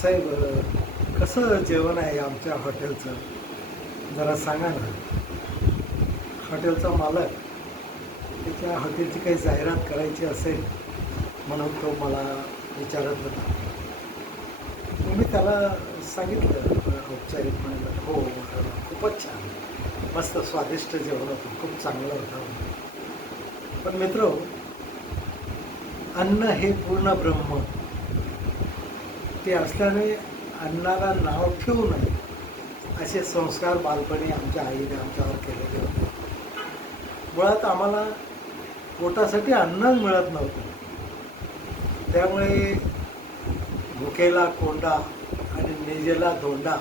साहेब, कसं जेवण आहे आमच्या हॉटेलचं जरा सांगा ना. हॉटेलचा मालक त्याच्या हॉटेलची काही जाहिरात करायची असेल म्हणून तो मला विचारत होता. मी त्याला सांगितलं औपचारिकपणे, हो खूपच छान, मस्त स्वादिष्ट जेवण होतं, खूप चांगलं होतं. पण मित्र, अन्न हे पूर्ण ब्रह्म, ते असल्याने अन्नाला नाव ठेवू नये असे संस्कार बालपणी आमच्या आईने आमच्यावर केलेले होते. मुळात आम्हाला पोटासाठी अन्नच मिळत नव्हतं. त्यामुळे भुकेला कोंडा आणि नेजेला धोंडा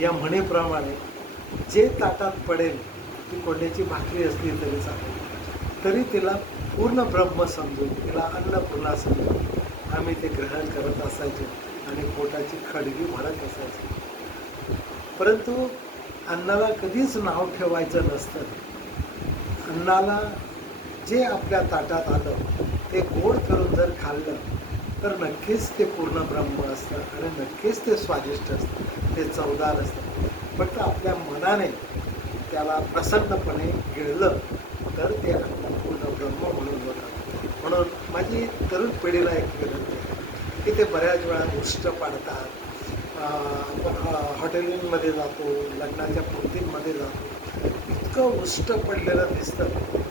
या म्हणीप्रमाणे जे ताटात पडेल, ती कोंड्याची भाकरी असली तरी चालेल, तरी तिला पूर्ण ब्रह्म समजून, तिला अन्नपूर्णा समजून आम्ही ते ग्रहण करत असायचो आणि पोटाची खडगी भरत असायची. परंतु अन्नाला कधीच नाव ठेवायचं नसतं. अन्नाला जे आपल्या ताटात आलं ते गोड करून जर खाल्लं तर नक्कीच ते पूर्ण ब्रह्म असतं आणि नक्कीच ते स्वादिष्ट असतं, ते चवदार असतं. फक्त आपल्या मनाने त्याला प्रसन्नपणे गिळलं तर ते अन्न पूर्ण ब्रह्म म्हणून होतं. म्हणून माझी तरुण पिढीला एक विनंती आहे की ते बऱ्याच वेळा उष्ट पाडतात. आपण हॉटेलिंगमध्ये जातो, लग्नाच्या पंक्तींमध्ये जातो, इतकं उष्ट पडलेलं दिसतं.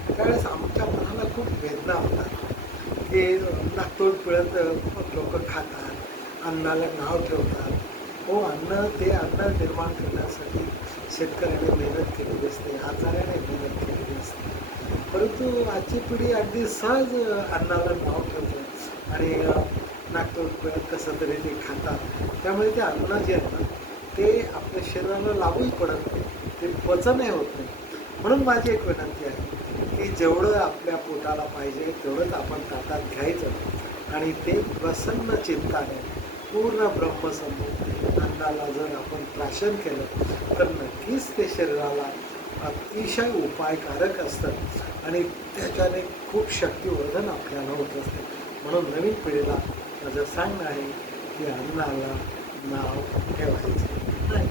त्यावेळेस आमच्या मनाला खूप वेदना होतात की नाकतोड पिळत लोक खातात, अन्नाला नाव ठेवतात. हो, ते अन्न निर्माण करण्यासाठी शेतकऱ्याने मेहनत केलेली असते, आचार्याने मेहनत केलेली असते. परंतु आजची पिढी अगदी सहज अन्नाला नाव ठेवते आणि नाकतोड पिळत कसं तरी ते खातात. त्यामुळे ते अन्न जे आहे ना, ते आपल्या शरीराला लागूही पडत नाही, ते पचनही होत नाही. म्हणून माझी एक विनंती आहे की जेवढं आपल्या पोटाला पाहिजे तेवढंच आपण ताटात घ्यायचं आणि ते प्रसन्न चित्ताने पूर्ण ब्रह्म समजून अन्नाला जर आपण प्राशन केलं तर नक्कीच ते शरीराला अतिशय उपायकारक असतं आणि त्याच्याने खूप शक्तिवर्धन आपल्याला होत असते. म्हणून नवीन पिढीला माझं सांगणं आहे की अन्नाला नाव ठेवायचं नाही.